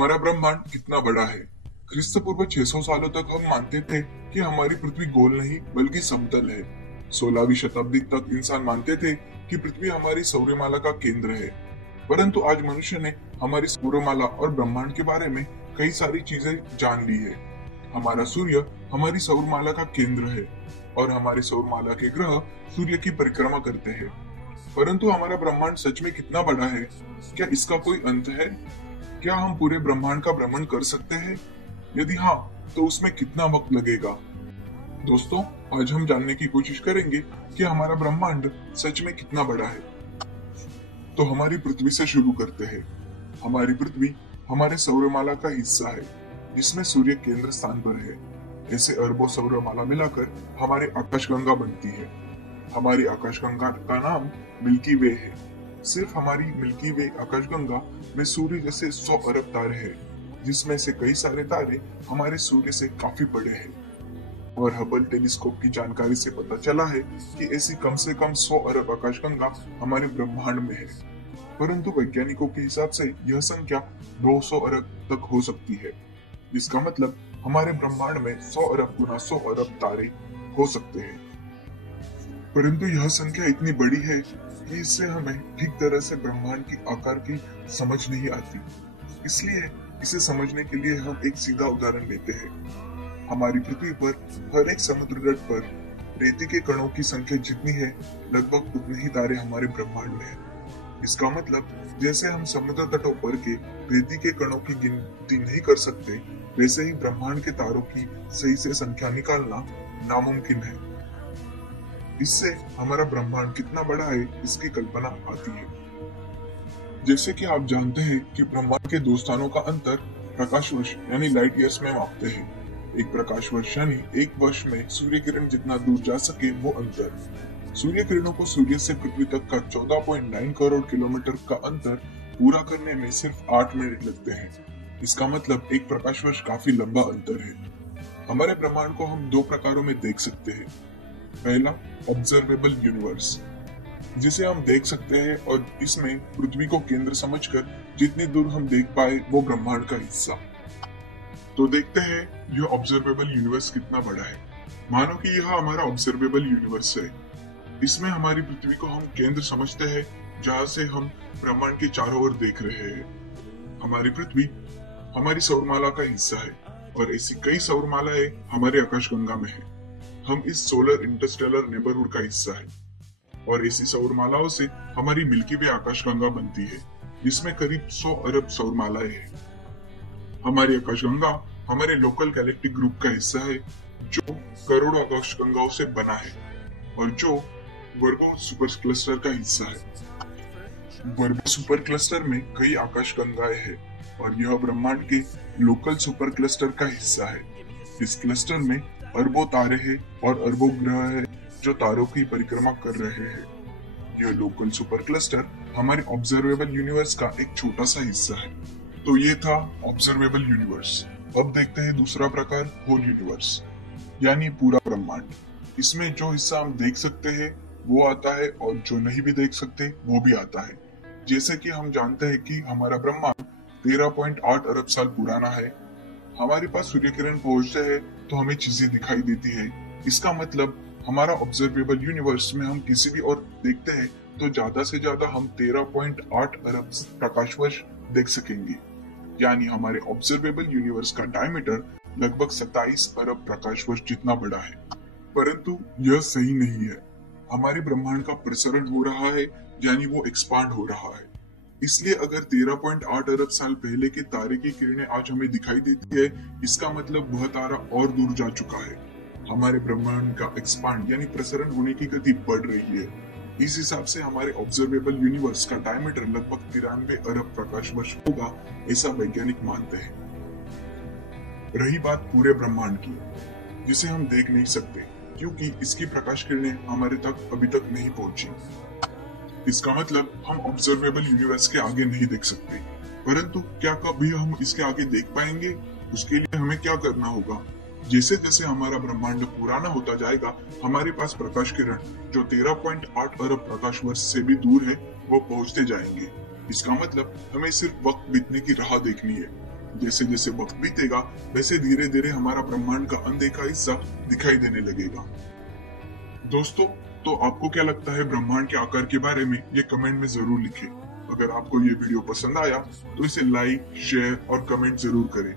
हमारा ब्रह्मांड कितना बड़ा है। ख्रीस्त पूर्व 600 सालों तक हम मानते थे कि हमारी पृथ्वी गोल नहीं बल्कि समतल है। 16वीं शताब्दी तक इंसान मानते थे कि पृथ्वी हमारी सौरमाला का केंद्र है। परंतु आज मनुष्य ने हमारी सौरमाला और ब्रह्मांड के बारे में कई सारी चीजें जान ली है। हमारा सूर्य हमारी सौरमाला का केंद्र है और हमारी सौरमाला के ग्रह सूर्य की परिक्रमा करते हैं। परंतु हमारा ब्रह्मांड सच में कितना बड़ा है? क्या इसका कोई अंत है? क्या हम पूरे ब्रह्मांड का भ्रमण कर सकते हैं? यदि हाँ, तो उसमें कितना वक्त लगेगा? दोस्तों, आज हम जानने की कोशिश करेंगे कि हमारा ब्रह्मांड सच में कितना बड़ा है। तो हमारी पृथ्वी से शुरू करते हैं। हमारी पृथ्वी हमारे सौरमाला का हिस्सा है, जिसमें सूर्य केंद्र स्थान पर है। ऐसे अरबों सौरमाला मिलाकर हमारे आकाशगंगा बनती है। हमारी आकाशगंगा का नाम मिल्की वे है। सिर्फ हमारी मिल्की वे आकाशगंगा में सूर्य जैसे 100 अरब तारे हैं, जिसमें से कई सारे तारे हमारे सूर्य से काफी बड़े हैं। और हबल टेलीस्कोप की जानकारी से पता चला है कि ऐसी कम से कम 100 अरब आकाशगंगा हमारे ब्रह्मांड में है। परंतु वैज्ञानिकों के हिसाब से यह संख्या 200 अरब तक हो सकती है। इसका मतलब हमारे ब्रह्मांड में 100 अरब गुना 100 अरब तारे हो सकते हैं। परंतु यह संख्या इतनी बड़ी है कि इससे हमें ठीक तरह से ब्रह्मांड की आकार की समझ नहीं आती। इसलिए इसे समझने के लिए हम एक सीधा उदाहरण लेते हैं। हमारी पृथ्वी पर हर एक समुद्र तट पर रेती के कणों की संख्या जितनी है, लगभग उतने ही तारे हमारे ब्रह्मांड में हैं। इसका मतलब जैसे हम समुद्र तटों पर के रेती के कणों की गिनती नहीं कर सकते, वैसे ही ब्रह्मांड के तारों की सही से संख्या निकालना नामुमकिन है। इससे हमारा ब्रह्मांड कितना बड़ा है, इसकी कल्पना आती है। जैसे कि आप जानते हैं कि ब्रह्मांड के दो स्थानों का अंतर प्रकाश वर्ष यानी लाइट ईयर्स में मापते हैं। एक प्रकाश वर्ष यानी एक वर्ष में सूर्य किरण जितना दूर जा सके वो अंतर। सूर्य किरणों को सूर्य से पृथ्वी तक का 14.9 करोड़ किलोमीटर का अंतर पूरा करने में सिर्फ 8 मिनट लगते हैं। इसका मतलब एक प्रकाश वर्ष काफी लंबा अंतर है। हमारे ब्रह्मांड को हम दो प्रकारों में देख सकते हैं। पहला, ऑब्जर्वेबल यूनिवर्स, जिसे हम देख सकते हैं और इसमें पृथ्वी को केंद्र समझकर जितनी दूर हम देख पाए वो ब्रह्मांड का हिस्सा। तो देखते हैं यह ऑब्जर्वेबल यूनिवर्स कितना बड़ा है। मानो कि यह हमारा ऑब्जर्वेबल यूनिवर्स है। इसमें हमारी पृथ्वी को हम केंद्र समझते हैं, जहाँ से हम ब्रह्मांड के चारों ओर देख रहे हैं। हमारी पृथ्वी हमारी सौरमाला का हिस्सा है और ऐसी कई सौरमालाएं हमारे आकाशगंगा में है। हम इस सोलर इंटरस्टेलर नेबरहुड का हिस्सा है और ऐसी सौरमालाओं से हमारी मिल्की वे आकाशगंगा बनती है, जिसमें करीब 100 अरब सौरमालाएं हैं। हमारी आकाशगंगा हमारे लोकल गैलेक्टिक ग्रुप का हिस्सा है, जो करोड़ों आकाशगंगाओं से बना है और जो वर्गो सुपर क्लस्टर का हिस्सा है। वर्गो सुपर क्लस्टर में कई आकाशगंगाएं हैं और यह ब्रह्मांड के लोकल सुपर क्लस्टर का हिस्सा है। इस क्लस्टर में अरबों तारे हैं और अरबों ग्रह हैं जो तारों की परिक्रमा कर रहे हैं। यह लोकल सुपर क्लस्टर हमारे ऑब्जर्वेबल यूनिवर्स का एक छोटा सा हिस्सा है। तो ये था ऑब्जर्वेबल यूनिवर्स। अब देखते हैं दूसरा प्रकार, होल यूनिवर्स, यानी पूरा ब्रह्मांड। इसमें जो हिस्सा हम देख सकते हैं वो आता है और जो नहीं भी देख सकते वो भी आता है। जैसे कि हम जानते हैं कि हमारा ब्रह्मांड 13.8 अरब साल पुराना है। हमारे पास सूर्य किरण पहुंचते हैं तो हमें चीजें दिखाई देती है। इसका मतलब हमारा ऑब्जर्वेबल यूनिवर्स में हम किसी भी और देखते हैं तो ज्यादा से ज्यादा हम 13.8 अरब प्रकाश वर्ष देख सकेंगे। यानी हमारे ऑब्जर्वेबल यूनिवर्स का डायमीटर लगभग 27 अरब प्रकाश वर्ष जितना बड़ा है। परंतु यह सही नहीं है। हमारे ब्रह्मांड का प्रसरण हो रहा है, यानी वो एक्सपांड हो रहा है। इसलिए अगर 13.8 अरब साल पहले के तारे की किरणें आज हमें दिखाई देती है, इसका मतलब वह तारा और दूर जा चुका है। हमारे ब्रह्मांड का एक्सपांड यानी प्रसरण होने की गति बढ़ रही है। इस हिसाब से हमारे ऑब्जर्वेबल यूनिवर्स का डायमीटर लगभग 93 अरब प्रकाश वर्ष होगा, ऐसा वैज्ञानिक मानते हैं। रही बात पूरे ब्रह्मांड की, जिसे हम देख नहीं सकते क्योंकि इसकी प्रकाश किरणें हमारे तक अभी तक नहीं पहुंची। इसका मतलब हम ऑब्जर्वेबल यूनिवर्स के आगे नहीं देख सकते। परंतु क्या कभी हम इसके आगे देख पाएंगे? उसके लिए हमें क्या करना होगा? जैसे जैसे हमारा ब्रह्मांड पुराना होता जाएगा, हमारे पास प्रकाश किरण जो 13.8 अरब प्रकाश वर्ष से भी दूर है, वो पहुंचते जाएंगे। इसका मतलब हमें सिर्फ वक्त बीतने की राह देखनी है। जैसे जैसे वक्त बीतेगा वैसे धीरे धीरे हमारा ब्रह्मांड का अनदेखा हिस्सा दिखाई देने लगेगा। दोस्तों, तो आपको क्या लगता है ब्रह्मांड के आकार के बारे में, ये कमेंट में जरूर लिखें। अगर आपको ये वीडियो पसंद आया तो इसे लाइक, शेयर और कमेंट जरूर करें।